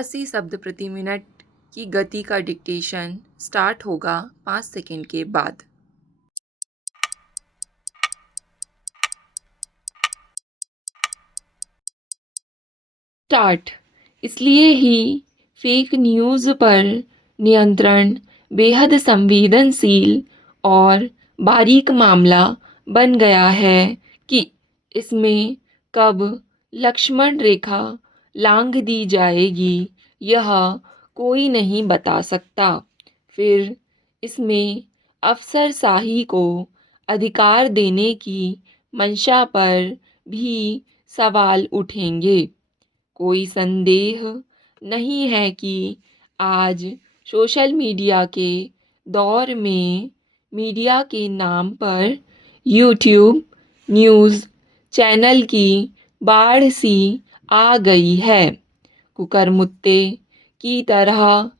80 शब्द प्रति मिनट की गति का डिक्टेशन स्टार्ट होगा 5 सेकंड के बाद। स्टार्ट। इसलिए ही फेक न्यूज़ पर नियंत्रण बेहद संवेदनशील और बारीक मामला बन गया है कि इसमें कब लक्ष्मण रेखा लांघ दी जाएगी यह कोई नहीं बता सकता। फिर इसमें अफसरशाही को अधिकार देने की मंशा पर भी सवाल उठेंगे। कोई संदेह नहीं है कि आज सोशल मीडिया के दौर में मीडिया के नाम पर यूट्यूब न्यूज़ चैनल की बाढ़ सी आ गई है। कुकरमुत्ते की तरह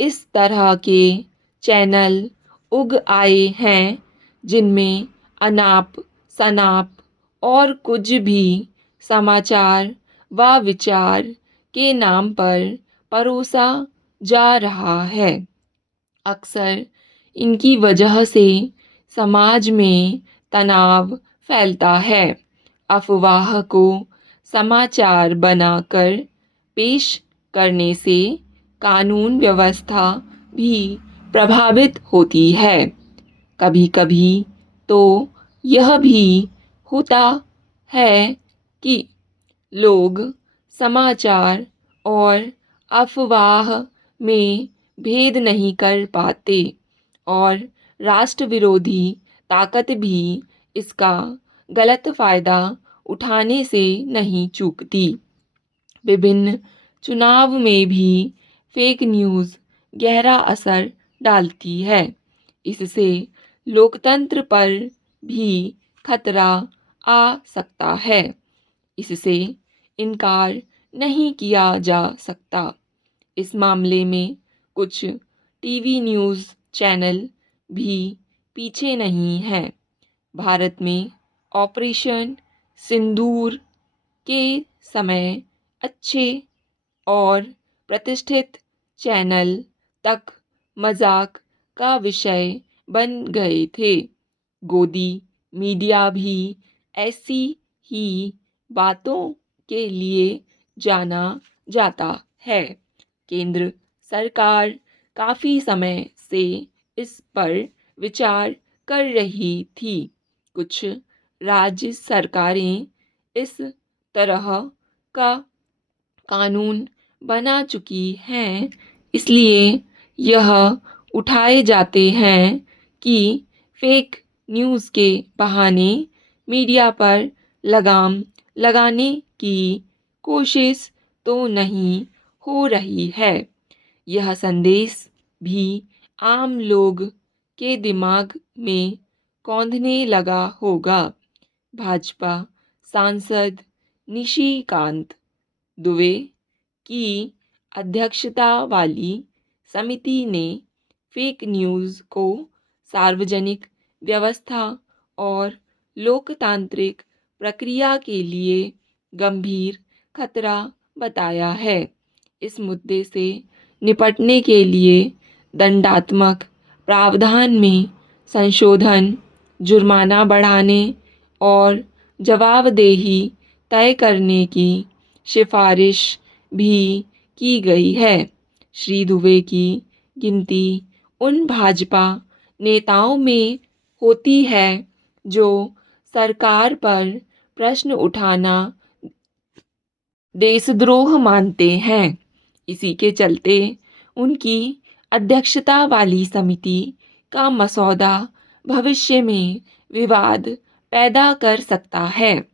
इस तरह के चैनल उग आए हैं जिनमें अनाप शनाप और कुछ भी समाचार व विचार के नाम पर परोसा जा रहा है। अक्सर इनकी वजह से समाज में तनाव फैलता है। अफवाह को समाचार बनाकर पेश करने से कानून व्यवस्था भी प्रभावित होती है। कभी कभी तो यह भी होता है कि लोग समाचार और अफवाह में भेद नहीं कर पाते और राष्ट्र विरोधी ताकत भी इसका गलत फ़ायदा उठाने से नहीं चूकती। विभिन्न चुनाव में भी फेक न्यूज़ गहरा असर डालती है। इससे लोकतंत्र पर भी खतरा आ सकता है। इससे इनकार नहीं किया जा सकता। इस मामले में कुछ टीवी न्यूज़ चैनल भी पीछे नहीं हैं। भारत में ऑपरेशन सिंदूर के समय अच्छे और प्रतिष्ठित चैनल तक मजाक का विषय बन गए थे। गोदी मीडिया भी ऐसी ही बातों के लिए जाना जाता है। केंद्र सरकार काफ़ी समय से इस पर विचार कर रही थी। कुछ राज्य सरकारें इस तरह का कानून बना चुकी हैं। इसलिए यह उठाए जाते हैं कि फेक न्यूज़ के बहाने मीडिया पर लगाम लगाने की कोशिश तो नहीं हो रही है। यह संदेश भी आम लोग के दिमाग में कौंधने लगा होगा। भाजपा सांसद निशिकांत दुबे की अध्यक्षता वाली समिति ने फेक न्यूज़ को सार्वजनिक व्यवस्था और लोकतांत्रिक प्रक्रिया के लिए गंभीर खतरा बताया है। इस मुद्दे से निपटने के लिए दंडात्मक प्रावधान में संशोधन, जुर्माना बढ़ाने और जवाबदेही तय करने की सिफारिश भी की गई है। श्री दुबे की गिनती उन भाजपा नेताओं में होती है जो सरकार पर प्रश्न उठाना देशद्रोह मानते हैं। इसी के चलते उनकी अध्यक्षता वाली समिति का मसौदा भविष्य में विवाद पैदा कर सकता है।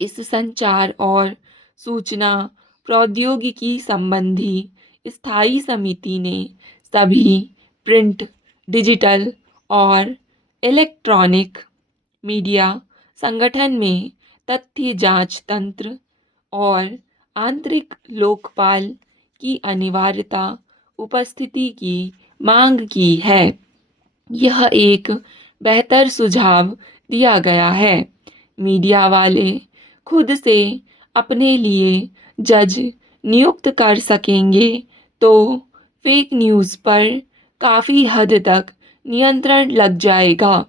इस संचार और सूचना प्रौद्योगिकी संबंधी स्थायी समिति ने सभी प्रिंट, डिजिटल और इलेक्ट्रॉनिक मीडिया संगठन में तथ्य जांच तंत्र और आंतरिक लोकपाल की अनिवार्यता उपस्थिति की मांग की है। यह एक बेहतर सुझाव दिया गया है। मीडिया वाले खुद से अपने लिए जज नियुक्त कर सकेंगे तो फेक न्यूज़ पर काफ़ी हद तक नियंत्रण लग जाएगा।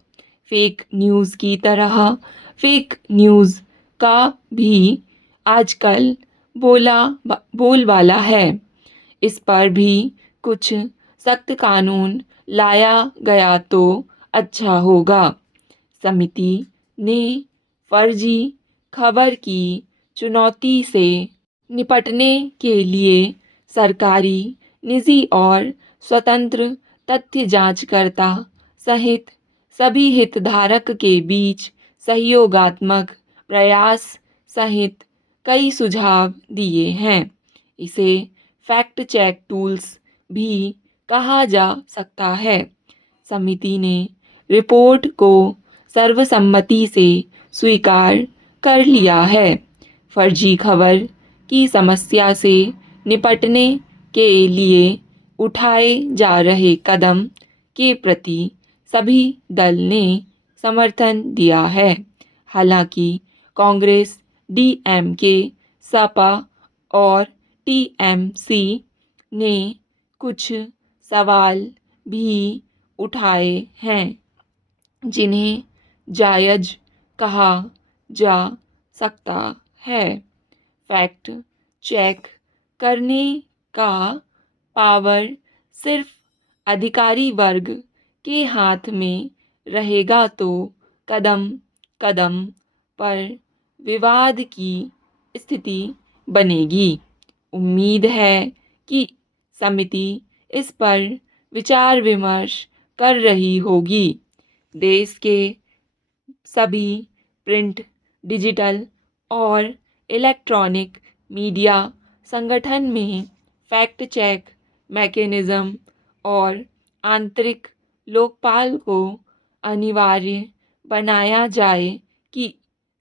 फेक न्यूज़ की तरह फेक न्यूज़ का भी आजकल बोलबाला है। इस पर भी कुछ सख्त कानून लाया गया तो अच्छा होगा। समिति ने फर्जी खबर की चुनौती से निपटने के लिए सरकारी, निजी और स्वतंत्र तथ्य जांचकर्ता सहित सभी हितधारक के बीच सहयोगात्मक प्रयास सहित कई सुझाव दिए हैं। इसे फैक्ट चेक टूल्स भी कहा जा सकता है। समिति ने रिपोर्ट को सर्वसम्मति से स्वीकार कर लिया है। फर्जी खबर की समस्या से निपटने के लिए उठाए जा रहे कदम के प्रति सभी दल ने समर्थन दिया है। हालांकि कांग्रेस, डीएमके, सपा और टीएमसी ने कुछ सवाल भी उठाए हैं जिन्हें जायज़ कहा जा सकता है। फैक्ट चेक करने का पावर सिर्फ अधिकारी वर्ग के हाथ में रहेगा तो कदम कदम पर विवाद की स्थिति बनेगी। उम्मीद है कि समिति इस पर विचार विमर्श कर रही होगी। देश के सभी प्रिंट, डिजिटल और इलेक्ट्रॉनिक मीडिया संगठन में फैक्ट चेक मैकेनिज़्म और आंतरिक लोकपाल को अनिवार्य बनाया जाए की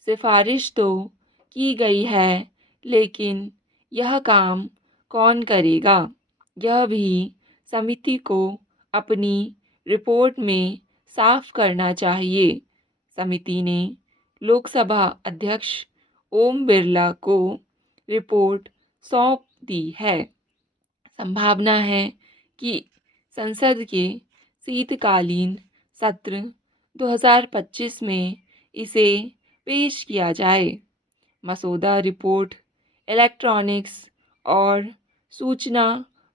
सिफारिश तो की गई है, लेकिन यह काम कौन करेगा, यह भी समिति को अपनी रिपोर्ट में साफ करना चाहिए। समिति ने लोकसभा अध्यक्ष ओम बिरला को रिपोर्ट सौंप दी है। संभावना है कि संसद के शीतकालीन सत्र 2025 में इसे पेश किया जाए। मसौदा रिपोर्ट इलेक्ट्रॉनिक्स और सूचना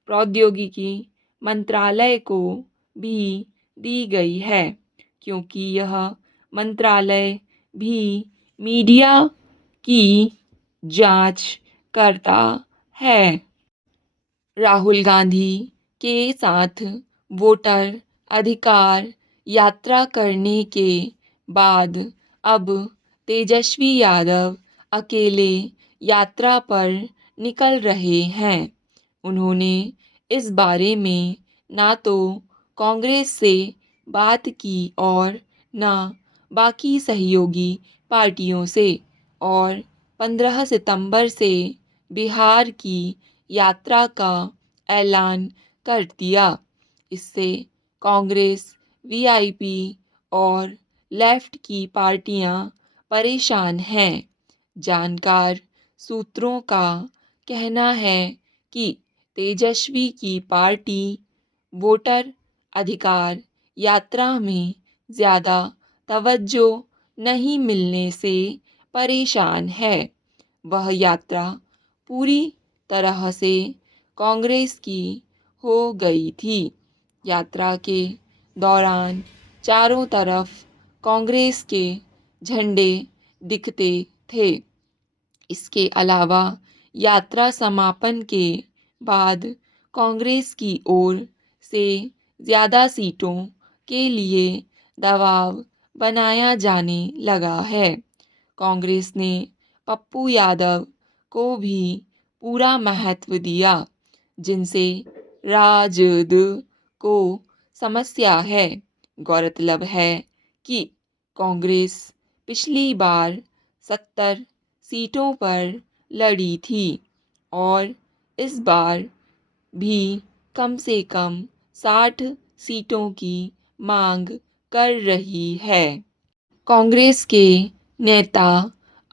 प्रौद्योगिकी मंत्रालय को भी दी गई है, क्योंकि यह मंत्रालय भी मीडिया की जांच करता है। राहुल गांधी के साथ वोटर अधिकार यात्रा करने के बाद अब तेजस्वी यादव अकेले यात्रा पर निकल रहे हैं। उन्होंने इस बारे में ना तो कांग्रेस से बात की और ना बाकी सहयोगी पार्टियों से, और 15 सितंबर से बिहार की यात्रा का ऐलान कर दिया। इससे कांग्रेस, वीआईपी और लेफ्ट की पार्टियां परेशान हैं। जानकार सूत्रों का कहना है कि तेजस्वी की पार्टी वोटर अधिकार यात्रा में ज़्यादा तवज्जो नहीं मिलने से परेशान है। वह यात्रा पूरी तरह से कांग्रेस की हो गई थी। यात्रा के दौरान चारों तरफ कांग्रेस के झंडे दिखते थे। इसके अलावा यात्रा समापन के बाद कांग्रेस की ओर से ज़्यादा सीटों के लिए दबाव बनाया जाने लगा है। कांग्रेस ने पप्पू यादव को भी पूरा महत्व दिया, जिनसे राजद को समस्या है। गौरतलब है कि कांग्रेस पिछली बार 70 सीटों पर लड़ी थी और इस बार भी कम से कम 60 सीटों की मांग कर रही है। कांग्रेस के नेता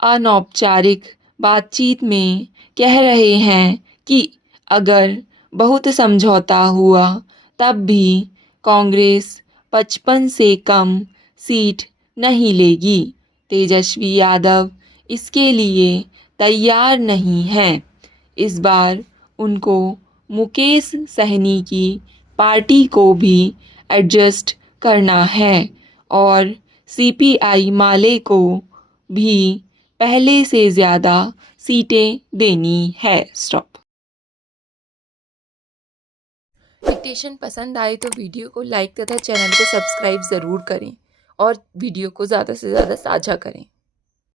अनौपचारिक बातचीत में कह रहे हैं कि अगर बहुत समझौता हुआ तब भी कांग्रेस 55 से कम सीट नहीं लेगी। तेजस्वी यादव इसके लिए तैयार नहीं हैं। इस बार उनको मुकेश सहनी की पार्टी को भी एडजस्ट करना है और सीपीआई माले को भी पहले से ज़्यादा सीटें देनी है। स्टॉप। डिक्टेशन पसंद आए तो वीडियो को लाइक तथा चैनल को सब्सक्राइब ज़रूर करें और वीडियो को ज़्यादा से ज़्यादा साझा करें।